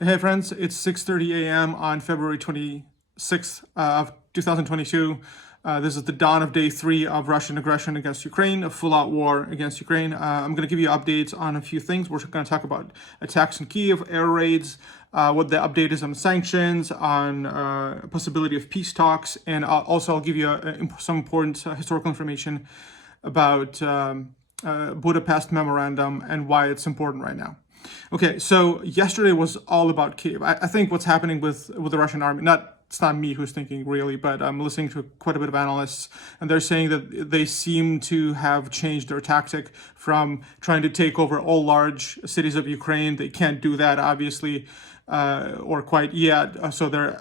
Hey friends, it's 6:30 a.m. on February 26th of 2022. This is the dawn of day 3 of Russian aggression against Ukraine, a full-out war against Ukraine. I'm going to give you updates on a few things. We're going to talk about attacks in Kyiv, air raids, what the update is on sanctions, on possibility of peace talks, and I'll give you some important historical information about Budapest memorandum and why it's important right now. Okay, so yesterday was all about Kyiv. I think what's happening with the Russian army, it's not me who's thinking really, but I'm listening to quite a bit of analysts, and they're saying that they seem to have changed their tactic from trying to take over all large cities of Ukraine. They can't do that, obviously, or quite yet. So they're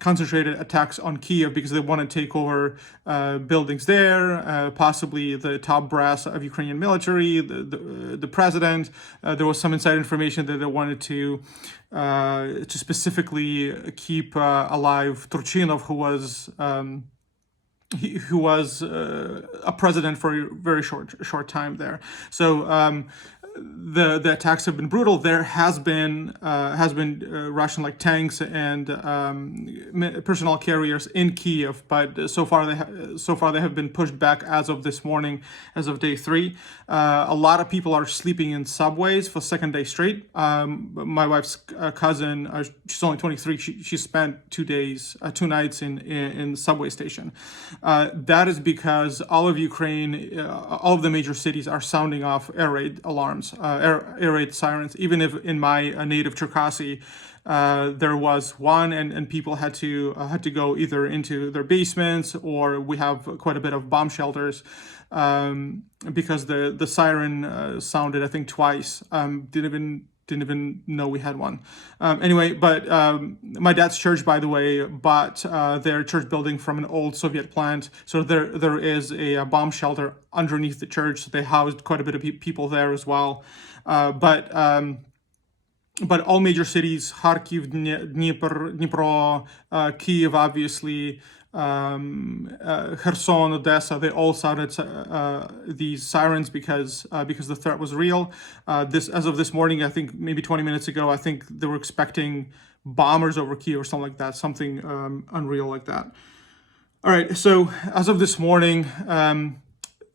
concentrated attacks on Kyiv because they want to take over buildings there, possibly the top brass of Ukrainian military, the president. There was some inside information that they wanted to specifically keep alive Turchinov, who was a president for a very short time there. So the attacks have been brutal. There has been Russian like tanks and personnel carriers in Kyiv, but so far they have been pushed back as of this morning, as of day 3. A lot of people are sleeping in subways for second day straight. My wife's cousin, she's only 23. She spent 2 nights in subway station. That is because all of Ukraine, all of the major cities are sounding off air raid alarms. Air raid sirens, even if in my native Cherkasy there was one, and people had to go either into their basements, or we have quite a bit of bomb shelters because the siren sounded, I think, twice. Didn't even know we had one. Anyway, but my dad's church, by the way, bought their church building from an old Soviet plant. So there is a bomb shelter underneath the church. So they housed quite a bit of people there as well. But all major cities, Kharkiv, Dnipro, Kyiv, obviously, Kherson, Odessa, they all sounded these sirens because the threat was real. As of this morning, I think maybe 20 minutes ago, I think they were expecting bombers over Kyiv or something like that, something unreal like that. All right, so as of this morning,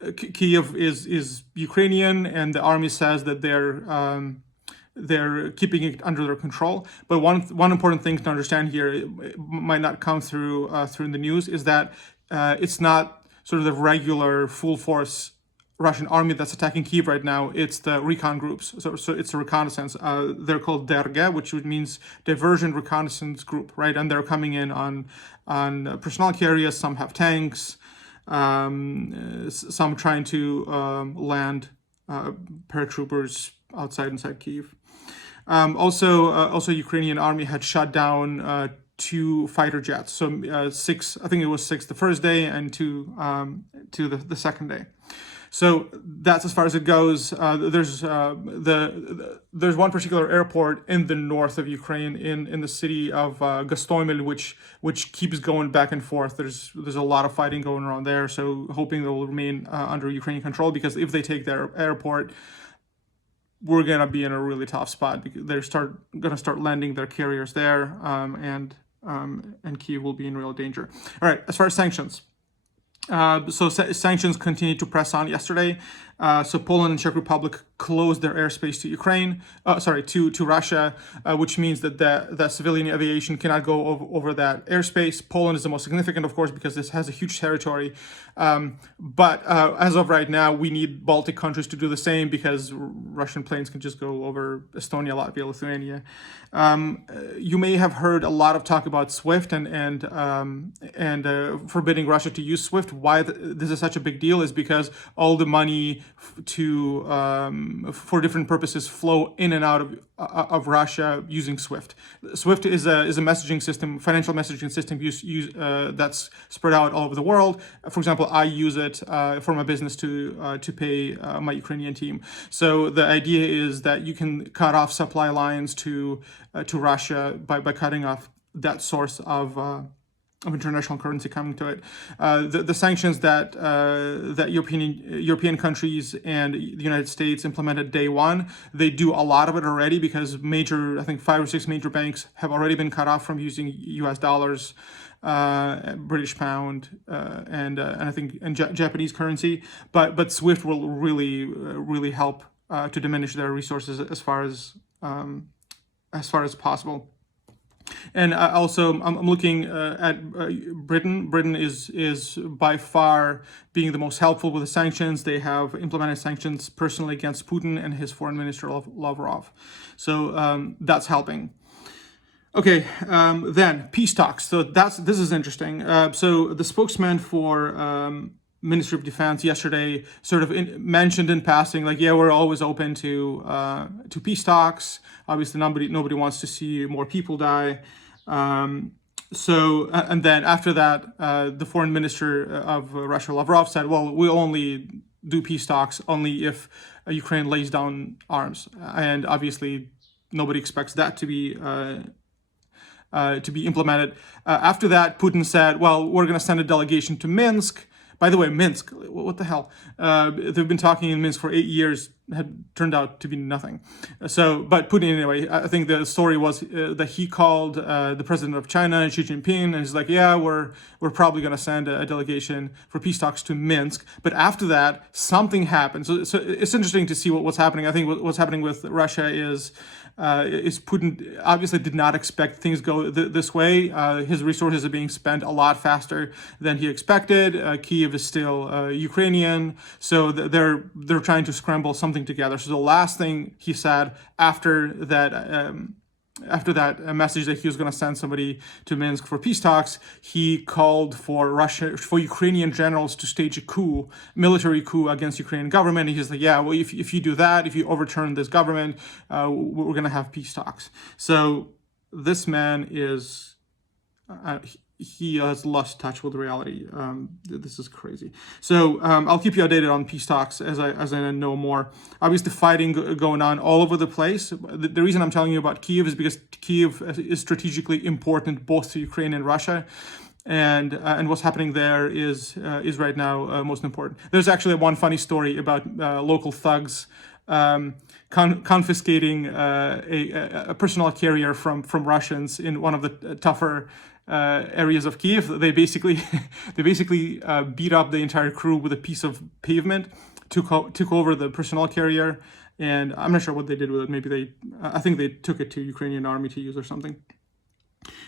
Kyiv is Ukrainian, and the army says that they're keeping it under their control. But one important thing to understand here, it might not come through in the news, is that it's not sort of the regular full force Russian army that's attacking Kyiv right now. It's the recon groups. So it's a reconnaissance. They're called DRG, which means Diversion Reconnaissance Group, right? And they're coming in on personnel carriers. Some have tanks. Some trying to land paratroopers inside Kyiv. Also, Ukrainian army had shot down 2 fighter jets. So 6, I think it was 6 the first day, and 2 the second day. So that's as far as it goes. There's one particular airport in the north of Ukraine, in the city of Gostomel, which keeps going back and forth. There's a lot of fighting going around there. So hoping they will remain under Ukrainian control, because if they take their airport, we're gonna be in a really tough spot, because they're gonna start landing their carriers there, and Kyiv will be in real danger. All right, as far as sanctions. So sanctions continued to press on yesterday. So Poland and Czech Republic closed their airspace to Ukraine, to Russia, which means that the civilian aviation cannot go over that airspace. Poland is the most significant, of course, because this has a huge territory. But as of right now, we need Baltic countries to do the same, because Russian planes can just go over Estonia, Latvia, Lithuania. You may have heard a lot of talk about SWIFT and forbidding Russia to use SWIFT. Why this is such a big deal is because all the money for different purposes flow in and out of Russia using SWIFT. SWIFT is a messaging system, financial messaging system that's spread out all over the world. For example, I use it for my business to pay my Ukrainian team. So the idea is that you can cut off supply lines to Russia by cutting off that source of of international currency coming to it. The sanctions that that European countries and the United States implemented day one, they do a lot of it already because I think 5 or 6 major banks have already been cut off from using U.S. dollars, British pound, and I think Japanese currency. But SWIFT will really help to diminish their resources as far as possible. And also, I'm looking at Britain. Britain is by far being the most helpful with the sanctions. They have implemented sanctions personally against Putin and his foreign minister Lavrov. So that's helping. Okay, then peace talks. So this is interesting. So the spokesman for Ministry of Defense yesterday sort of mentioned in passing, like, yeah, we're always open to peace talks. Obviously, nobody wants to see more people die. So and then after that, the foreign minister of Russia, Lavrov, said, well, we'll only do peace talks only if Ukraine lays down arms. And obviously, nobody expects that to be implemented. After that, Putin said, well, we're going to send a delegation to Minsk. By the way, Minsk, what the hell? They've been talking in Minsk for 8 years, had turned out to be nothing. But Putin, anyway, I think the story was that he called the president of China, Xi Jinping, and he's like, yeah, we're probably going to send a delegation for peace talks to Minsk. But after that, something happened. So it's interesting to see what's happening. I think what's happening with Russia is Putin obviously did not expect things go this way. His resources are being spent a lot faster than he expected. Kyiv is still Ukrainian, so they're trying to scramble something together. So the last thing he said after that message that he was going to send somebody to Minsk for peace talks, he called for Ukrainian generals to stage a military coup against Ukrainian government. And he's like, yeah, well, if you do that, if you overturn this government, we're going to have peace talks. So this man is, he has lost touch with reality. This is crazy. So I'll keep you updated on peace talks as I know more. Obviously, fighting going on all over the place. The reason I'm telling you about Kyiv is because Kyiv is strategically important both to Ukraine and Russia. And what's happening there is right now most important. There's actually one funny story about local thugs confiscating a personnel carrier from Russians in one of the tougher areas of Kyiv. They basically beat up the entire crew with a piece of pavement, took over the personnel carrier, and I'm not sure what they did with it. Maybe I think they took it to Ukrainian army to use or something.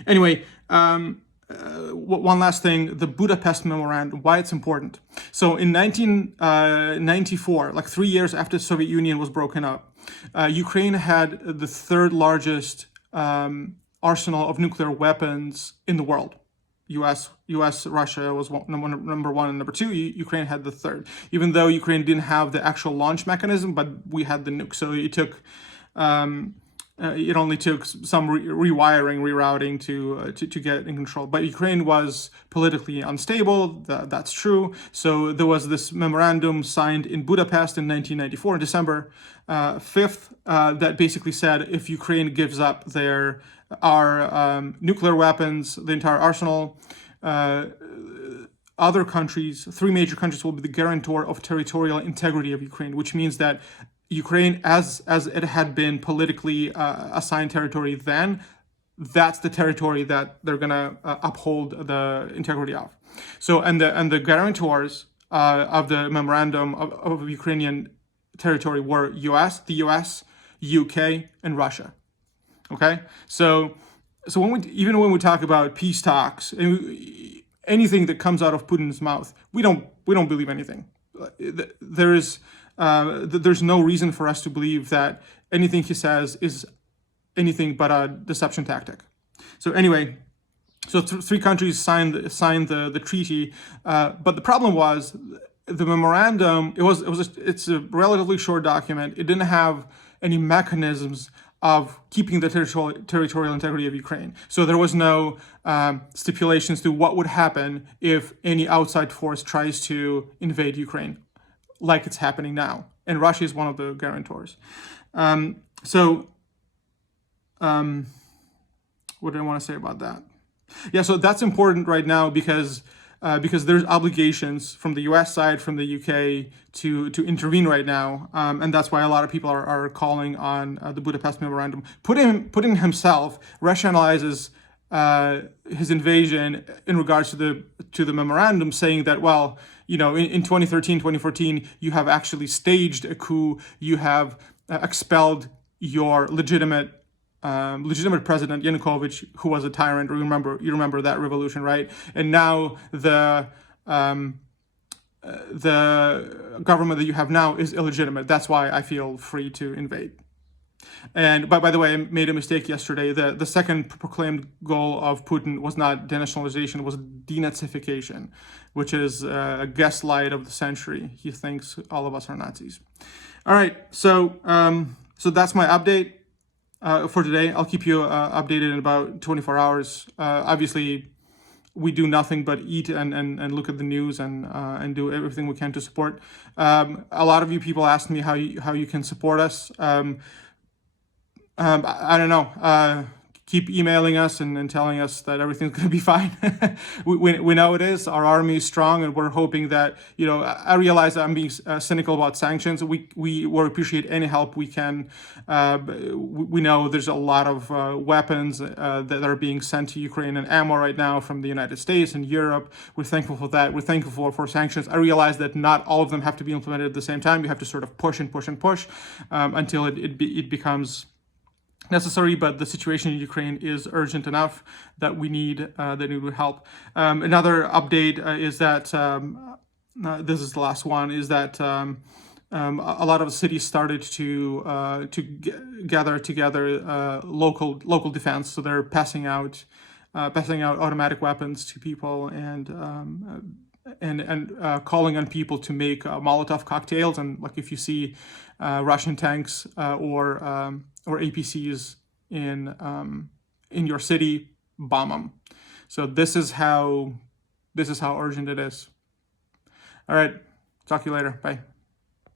Anyway, one last thing, the Budapest memorandum, why it's important. So in 1994, like 3 years after the Soviet Union was broken up, Ukraine had the third largest arsenal of nuclear weapons in the world. US, Russia was number one and number two. Ukraine had the third. Even though Ukraine didn't have the actual launch mechanism, but we had the nuke. So it took, it only took some rerouting to get in control. But Ukraine was politically unstable. That's true. So there was this memorandum signed in Budapest in 1994, December 5th, that basically said if Ukraine gives up our nuclear weapons, the entire arsenal, other countries, 3 major countries, will be the guarantor of territorial integrity of Ukraine, which means that Ukraine, as it had been politically assigned territory then, that's the territory that they're gonna uphold the integrity of. So and the guarantors of the memorandum of Ukrainian territory were the US, UK, and Russia. Okay, so when we talk about peace talks and anything that comes out of Putin's mouth, we don't believe anything. There's no reason for us to believe that anything he says is anything but a deception tactic. So anyway, 3 countries signed the treaty, but the problem was the memorandum. It's a relatively short document. It didn't have any mechanisms of keeping the territorial integrity of Ukraine. So there was no stipulations to what would happen if any outside force tries to invade Ukraine, like it's happening now. And Russia is one of the guarantors. What did I want to say about that? Yeah, so that's important right now because there's obligations from the U.S. side, from the U.K. to intervene right now, and that's why a lot of people are calling on the Budapest memorandum. Putin himself rationalizes his invasion in regards to the memorandum, saying that, well, in 2013, 2014, you have actually staged a coup, you have expelled your legitimate president Yanukovych, who was a tyrant. You remember that revolution, right? And now the government that you have now is illegitimate. That's why I feel free to invade. And by the way, I made a mistake yesterday. The second proclaimed goal of Putin was not denationalization, it was denazification, which is a gaslight of the century. He thinks all of us are Nazis. All right, so that's my update for today. I'll keep you updated in about 24 hours. Obviously, we do nothing but eat and look at the news and do everything we can to support. A lot of you people asked me how you can support us. I don't know. Keep emailing us and telling us that everything's going to be fine. we know it is. Our army is strong, and we're hoping that, I realize that I'm being cynical about sanctions. We will appreciate any help we can. We know there's a lot of weapons that are being sent to Ukraine and ammo right now from the United States and Europe. We're thankful for that. We're thankful for sanctions. I realize that not all of them have to be implemented at the same time. You have to sort of push and push and push until it becomes necessary, but the situation in Ukraine is urgent enough that we need help. Another update is that this is the last one. Is that a lot of cities started to gather together local defense. So they're passing out automatic weapons to people and calling on people to make Molotov cocktails. And like if you see Russian tanks or APCs in your city, bomb them. So this is how urgent it is. All right, talk to you later. Bye.